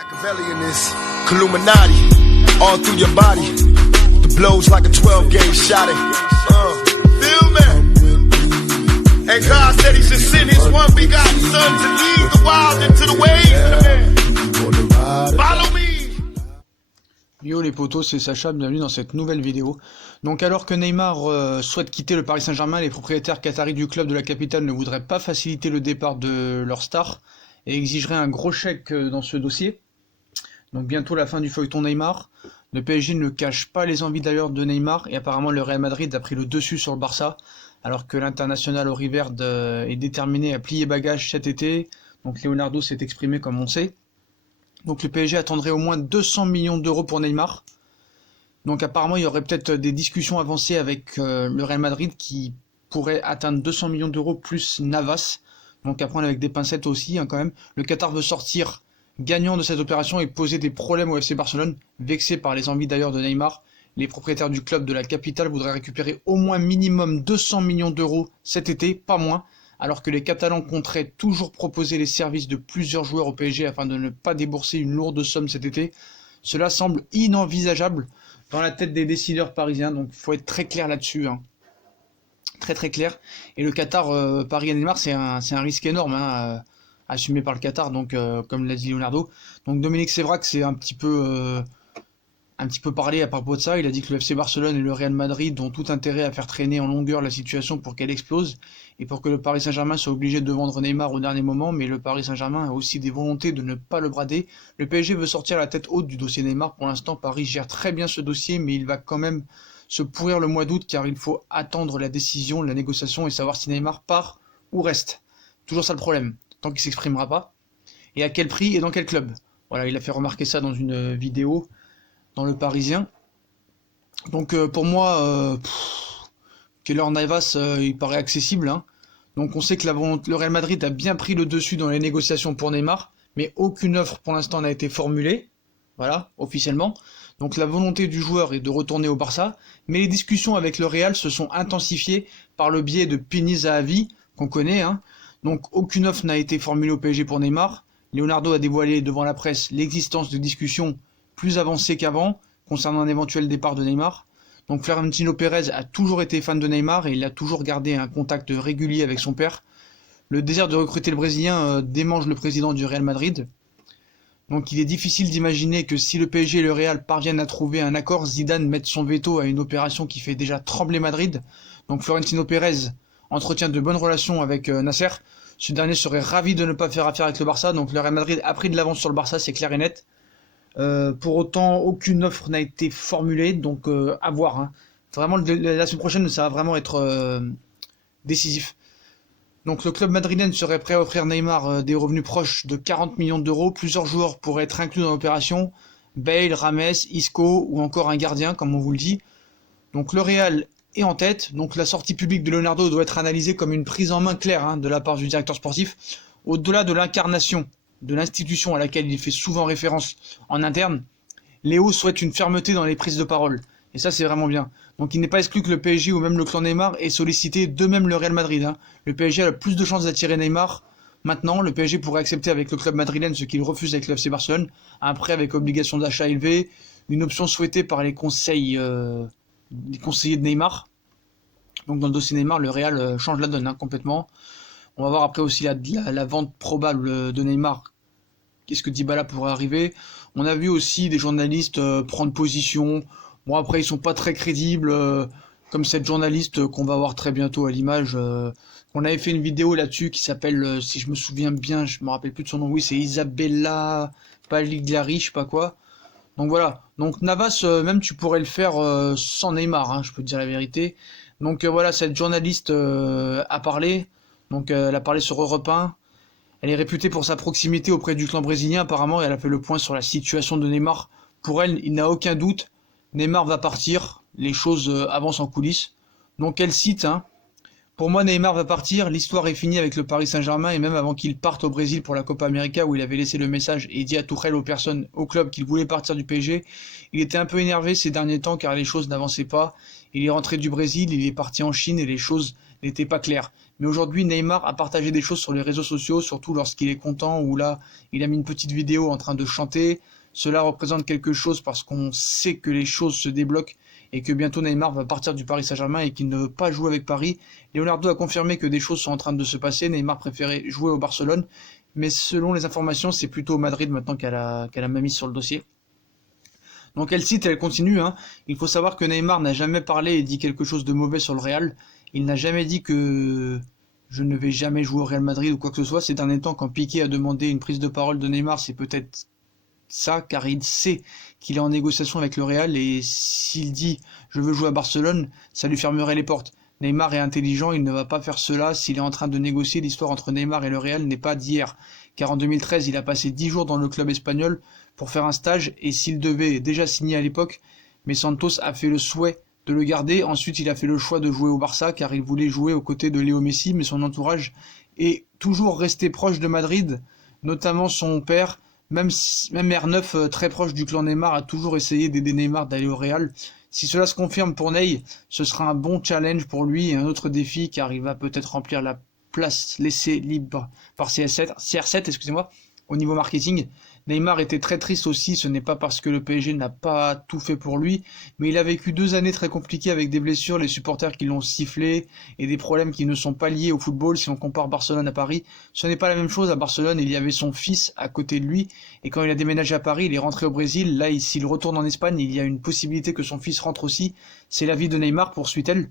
Machiavelli in this Illuminati, all through your body. The blows like a 12-gauge shot. Feel me? And God said He should send His one begotten Son to lead the wild into the ways. Follow me. Yo les potos, c'est Sacha, bienvenue dans cette nouvelle vidéo. Donc alors que Neymar souhaite quitter le Paris Saint-Germain, les propriétaires qataris du club de la capitale ne voudraient pas faciliter le départ de leur star et exigeraient un gros chèque dans ce dossier. Donc bientôt la fin du feuilleton Neymar. Le PSG ne cache pas les envies d'ailleurs de Neymar et apparemment le Real Madrid a pris le dessus sur le Barça alors que l'international auriverde est déterminé à plier bagages cet été. Donc Leonardo s'est exprimé comme on sait. Donc le PSG attendrait au moins 200 millions d'euros pour Neymar. Donc apparemment il y aurait peut-être des discussions avancées avec le Real Madrid qui pourrait atteindre 200 millions d'euros plus Navas. Donc à prendre avec des pincettes aussi quand même. Le Qatar veut sortir gagnant de cette opération et poser des problèmes au FC Barcelone, vexé par les envies d'ailleurs de Neymar. Les propriétaires du club de la capitale voudraient récupérer au moins minimum 200 millions d'euros cet été, pas moins. Alors que les Catalans compteraient toujours proposer les services de plusieurs joueurs au PSG afin de ne pas débourser une lourde somme cet été. Cela semble inenvisageable dans la tête des décideurs parisiens, donc il faut être très clair là-dessus. Très très clair. Et le Qatar, Paris et Neymar, c'est un risque énorme assumé par le Qatar, donc comme l'a dit Leonardo. Donc Dominique Sévrac s'est un petit peu parlé à propos de ça. Il a dit que le FC Barcelone et le Real Madrid ont tout intérêt à faire traîner en longueur la situation pour qu'elle explose et pour que le Paris Saint-Germain soit obligé de vendre Neymar au dernier moment, mais le Paris Saint-Germain a aussi des volontés de ne pas le brader. Le PSG veut sortir la tête haute du dossier Neymar. Pour l'instant, Paris gère très bien ce dossier, mais il va quand même se pourrir le mois d'août car il faut attendre la décision, la négociation et savoir si Neymar part ou reste. Toujours ça le problème, tant qu'il s'exprimera pas. Et à quel prix et dans quel club. Voilà, il a fait remarquer ça dans une vidéo dans le Parisien. Donc pour moi, Keylor Navas, il paraît accessible. Donc on sait que le Real Madrid a bien pris le dessus dans les négociations pour Neymar, mais aucune offre pour l'instant n'a été formulée, voilà, officiellement. Donc la volonté du joueur est de retourner au Barça, mais les discussions avec le Real se sont intensifiées par le biais de Pini Zahavi, qu'on connaît. Donc aucune offre n'a été formulée au PSG pour Neymar. Leonardo a dévoilé devant la presse l'existence de discussions plus avancées qu'avant concernant un éventuel départ de Neymar. Donc Florentino Pérez a toujours été fan de Neymar et il a toujours gardé un contact régulier avec son père. Le désir de recruter le Brésilien démange le président du Real Madrid. Donc il est difficile d'imaginer que si le PSG et le Real parviennent à trouver un accord, Zidane mette son veto à une opération qui fait déjà trembler Madrid. Donc Florentino Pérez entretient de bonnes relations avec Nasser. Ce dernier serait ravi de ne pas faire affaire avec le Barça. Donc le Real Madrid a pris de l'avance sur le Barça, c'est clair et net. Pour autant, aucune offre n'a été formulée, donc à voir. Vraiment, la semaine prochaine, ça va vraiment être décisif. Donc le club madrilène serait prêt à offrir Neymar des revenus proches de 40 millions d'euros. Plusieurs joueurs pourraient être inclus dans l'opération. Bale, Rames, Isco ou encore un gardien, comme on vous le dit. Donc le Real est en tête. Donc la sortie publique de Leonardo doit être analysée comme une prise en main claire de la part du directeur sportif. Au-delà de l'incarnation de l'institution à laquelle il fait souvent référence en interne, Léo souhaite une fermeté dans les prises de parole. Et ça, c'est vraiment bien. Donc il n'est pas exclu que le PSG ou même le clan Neymar ait sollicité d'eux-mêmes le Real Madrid. Le PSG a plus de chances d'attirer Neymar. Maintenant, le PSG pourrait accepter avec le club madrilène ce qu'il refuse avec le FC Barcelone, un prêt avec obligation d'achat élevée, une option souhaitée par les conseillers de Neymar. Donc dans le dossier Neymar, le Real change la donne complètement. On va voir après aussi la vente probable de Neymar. Qu'est-ce que Dybala pourrait arriver? On a vu aussi des journalistes prendre position. Bon, après, ils sont pas très crédibles, comme cette journaliste qu'on va voir très bientôt à l'image. On avait fait une vidéo là-dessus qui s'appelle, si je me souviens bien, je me rappelle plus de son nom, oui, c'est Isabella Pagliari, je sais pas quoi. Donc voilà. Donc Navas, même tu pourrais le faire sans Neymar, je peux te dire la vérité. Donc voilà, cette journaliste a parlé. Donc elle a parlé sur Europe 1. Elle est réputée pour sa proximité auprès du clan brésilien apparemment et elle a fait le point sur la situation de Neymar. Pour elle, il n'a aucun doute, Neymar va partir, les choses avancent en coulisses. Donc elle cite, pour moi Neymar va partir, l'histoire est finie avec le Paris Saint-Germain et même avant qu'il parte au Brésil pour la Copa América où il avait laissé le message et dit à Tuchel au club qu'il voulait partir du PSG, il était un peu énervé ces derniers temps car les choses n'avançaient pas. Il est rentré du Brésil, il est parti en Chine et les choses n'étaient pas claires. Mais aujourd'hui, Neymar a partagé des choses sur les réseaux sociaux, surtout lorsqu'il est content, où là, il a mis une petite vidéo en train de chanter. Cela représente quelque chose parce qu'on sait que les choses se débloquent et que bientôt Neymar va partir du Paris Saint-Germain et qu'il ne veut pas jouer avec Paris. Leonardo a confirmé que des choses sont en train de se passer. Neymar préférait jouer au Barcelone, mais selon les informations, c'est plutôt au Madrid maintenant qu'elle a main mise sur le dossier. Donc elle cite et elle continue. Il faut savoir que Neymar n'a jamais parlé et dit quelque chose de mauvais sur le Real. Il n'a jamais dit que je ne vais jamais jouer au Real Madrid ou quoi que ce soit. Ces derniers temps, quand Piqué a demandé une prise de parole de Neymar, c'est peut-être ça, car il sait qu'il est en négociation avec le Real et s'il dit je veux jouer à Barcelone, ça lui fermerait les portes. Neymar est intelligent, il ne va pas faire cela s'il est en train de négocier. L'histoire entre Neymar et le Real n'est pas d'hier, car en 2013 il a passé 10 jours dans le club espagnol pour faire un stage et s'il devait déjà signer à l'époque, mais Santos a fait le souhait de le garder. Ensuite il a fait le choix de jouer au Barça car il voulait jouer aux côtés de Léo Messi, mais son entourage est toujours resté proche de Madrid, notamment son père. Même R9, très proche du clan Neymar, a toujours essayé d'aider Neymar d'aller au Real. Si cela se confirme pour Ney, ce sera un bon challenge pour lui et un autre défi car il va peut-être remplir la place laissée libre par CR7, excusez-moi, au niveau marketing. Neymar était très triste aussi, ce n'est pas parce que le PSG n'a pas tout fait pour lui, mais il a vécu 2 années très compliquées avec des blessures, les supporters qui l'ont sifflé et des problèmes qui ne sont pas liés au football. Si on compare Barcelone à Paris, ce n'est pas la même chose. À Barcelone, il y avait son fils à côté de lui et quand il a déménagé à Paris, il est rentré au Brésil. Là, s'il retourne en Espagne, il y a une possibilité que son fils rentre aussi. C'est l'avis de Neymar, poursuit-elle.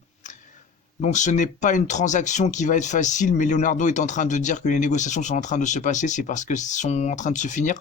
Donc ce n'est pas une transaction qui va être facile, mais Leonardo est en train de dire que les négociations sont en train de se passer, c'est parce que sont en train de se finir.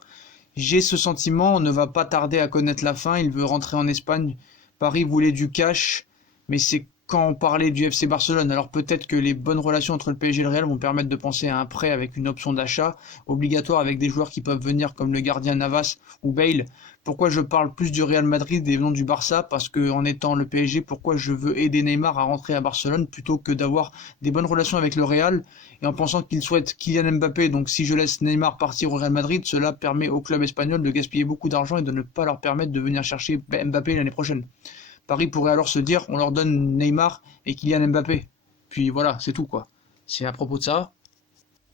J'ai ce sentiment, on ne va pas tarder à connaître la fin, il veut rentrer en Espagne. Paris voulait du cash, mais c'est quand on parlait du FC Barcelone. Alors peut-être que les bonnes relations entre le PSG et le Real vont permettre de penser à un prêt avec une option d'achat obligatoire avec des joueurs qui peuvent venir comme le gardien Navas ou Bale. Pourquoi je parle plus du Real Madrid et non du Barça? Parce que en étant le PSG, pourquoi je veux aider Neymar à rentrer à Barcelone plutôt que d'avoir des bonnes relations avec le Real et en pensant qu'il souhaite Kylian Mbappé. Donc si je laisse Neymar partir au Real Madrid, cela permet au club espagnol de gaspiller beaucoup d'argent et de ne pas leur permettre de venir chercher Mbappé l'année prochaine. Paris pourrait alors se dire, on leur donne Neymar et Kylian Mbappé. Puis voilà, c'est tout quoi. C'est à propos de ça.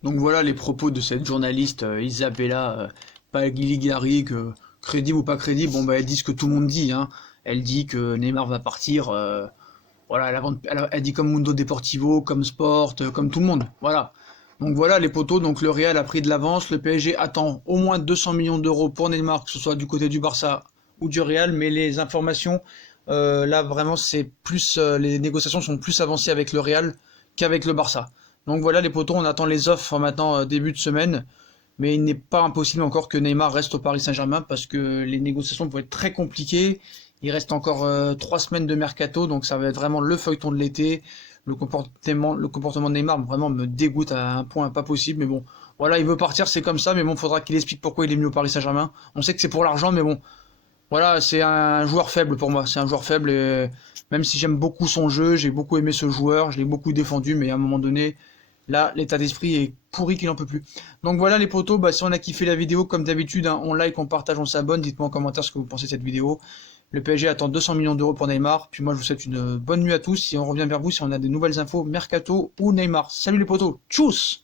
Donc voilà les propos de cette journaliste Isabella Pagliari, que crédible ou pas crédible, bon bah elle dit ce que tout le monde dit. Elle dit que Neymar va partir, voilà, elle dit comme Mundo Deportivo, comme Sport, comme tout le monde. Voilà. Donc voilà les potos, donc le Real a pris de l'avance, le PSG attend au moins 200 millions d'euros pour Neymar, que ce soit du côté du Barça ou du Real, mais les informations, là vraiment c'est plus, les négociations sont plus avancées avec le Real qu'avec le Barça. Donc voilà les potos, on attend les offres maintenant début de semaine, mais il n'est pas impossible encore que Neymar reste au Paris Saint-Germain parce que les négociations vont être très compliquées. Il reste encore 3 semaines de mercato, donc ça va être vraiment le feuilleton de l'été. Le comportement de Neymar vraiment me dégoûte à un point pas possible, mais bon, voilà, il veut partir, c'est comme ça, mais bon, faudra qu'il explique pourquoi il est venu au Paris Saint-Germain. On sait que c'est pour l'argent, mais bon, voilà, c'est un joueur faible pour moi, c'est un joueur faible, et même si j'aime beaucoup son jeu, j'ai beaucoup aimé ce joueur, je l'ai beaucoup défendu, mais à un moment donné, là, l'état d'esprit est pourri qu'il en peut plus. Donc voilà les potos, bah, si on a kiffé la vidéo, comme d'habitude, on like, on partage, on s'abonne, dites-moi en commentaire ce que vous pensez de cette vidéo. Le PSG attend 200 millions d'euros pour Neymar, puis moi je vous souhaite une bonne nuit à tous, et on revient vers vous si on a des nouvelles infos, Mercato ou Neymar. Salut les potos, tchuss!